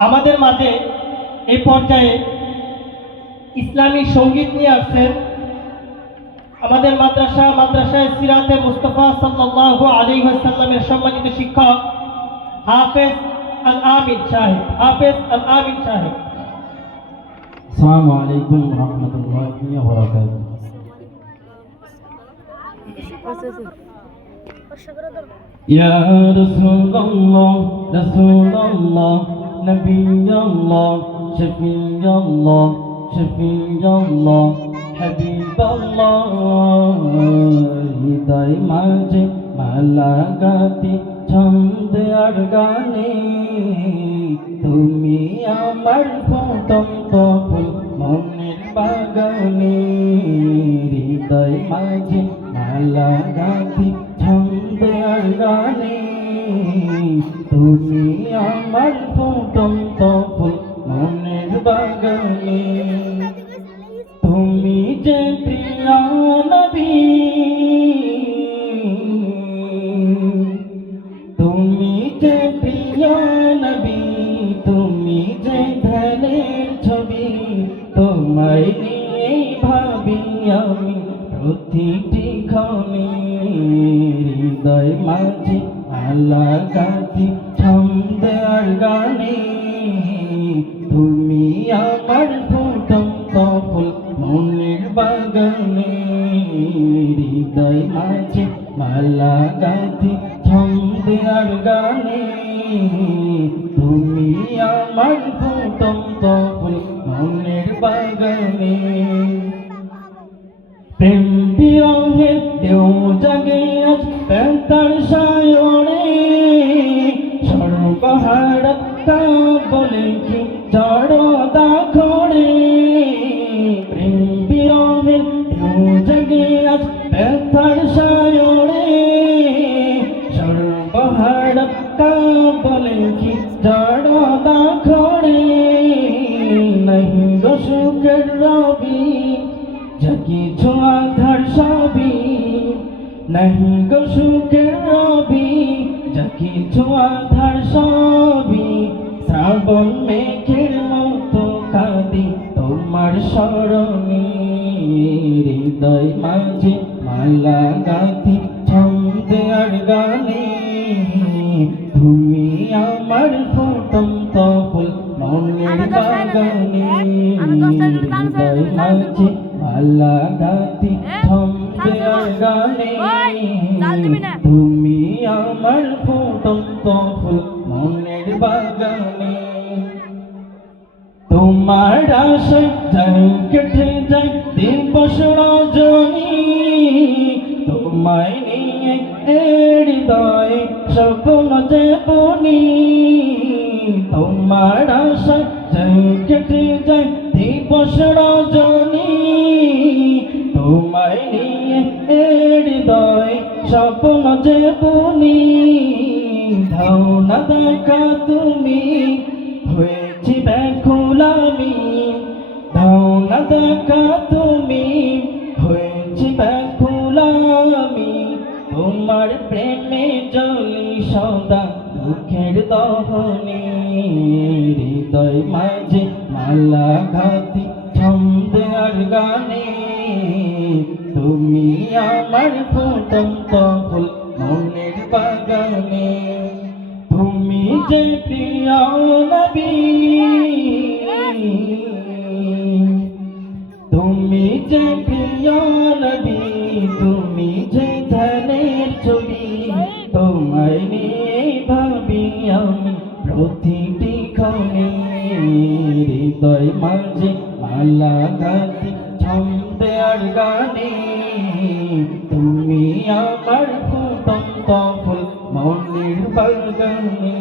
আমাদের মাঝে এই পর্যায়ে ইসলামী সঙ্গীত নিয়ে আসছেন আমাদের মাদ্রাসা মাদ্রাসায় সিরাতে মুস্তফা সাল্লাল্লাহু আলাইহি ওয়াসাল্লামের সম্মানিত শিক্ষক হাফেজ আল আমিন সাহেব হাফেজ আল আমিন সাহেব السلام عليكم ورحمة الله وبركاته يا رسول الله رسول الله نبي الله شفيع الله شفيع الله حبيب الله হৃদয় মাঝে মালা গাতি ছন্দ আর গানে তুমি আমার ফুটন্ত ফুল মনের বাগানে হৃদয় মাঝে মালা গাতি ছন্দ আর গানে তুমি আমার ফুটন্ত ফুল মনের বাগানে তুমি যে প্রিয় নবী তুমি যে প্রিয় নবী তুমি যে ধ্যানের ছবি তোমায় নিয়ে ভাবি আমি প্রতিটি ক্ষণে হৃদয় মাঝে আল্লাহ গাছি ছন্দ আর গানে, তুমি আমার ফুটন্ত ফুল মনের বাগানে। হৃদয় মাঝে মালা ছন্দ আর গানে, তুমি আমার ফুটন্ত ফুল মনের বাগানে। প্রেম বিরহে দেও জাগে সর্বহারা তা বলে কি জড় দাখড়ে প্রেম বিরহে দেও জাগে আজ পেন্তার সায়রে সর্বহারা তা বলে কি জড় দাখড়ে नहीं गो सुकर रवि जगी छुआ धर सभी नहीं गो सुकर रवि जगी छुआ धर सभी শ্রাবণ মেঘের মতো কাঁদি তোমার স্মরণে। হৃদয় মাঝে মালা গাঁথি ছন্দ আর গানে। তুমি আমার ফুটন্ত ফুল মনের বাগানে। হৃদয় মাঝে মালা গাঁথি ছন্দ আর। গানে। তুমি আমার ফুল মনের বাগানে। তোমার আশায় কেটে যাই দিবস রজনী। তোমায় নিয়ে হৃদয়ে স্বপ্ন যে বনি তোমার আশায় কেটে যাই দিবস রজনী। তোমায় নিয়ে হৃদয়ে স্বপ্ন যে বনি ধাও না দেখা তুমি, হয়েছি ব্যাকুলামি ধাও না দেখা তুমি, হয়েছি ব্যাকুলামি তোমার প্রেমে জলি সদা দুঃখের দহনে। হৃদয় মাঝে মালা ঘাতি ছন্দ আর গানে। তুমি আমার ফুটন্ত ফুল প্রিয় নবী তুমি যে প্রিয় নবী তুমি যে ধনের ছবি তোমায় নিয়ে ভাবি আমি প্রতিটি ক্ষণে হৃদয় মাঝে মালা গাতি ছন্দ আর গানে তুমি আমার ফুটন্ত ফুল মনের বাগানে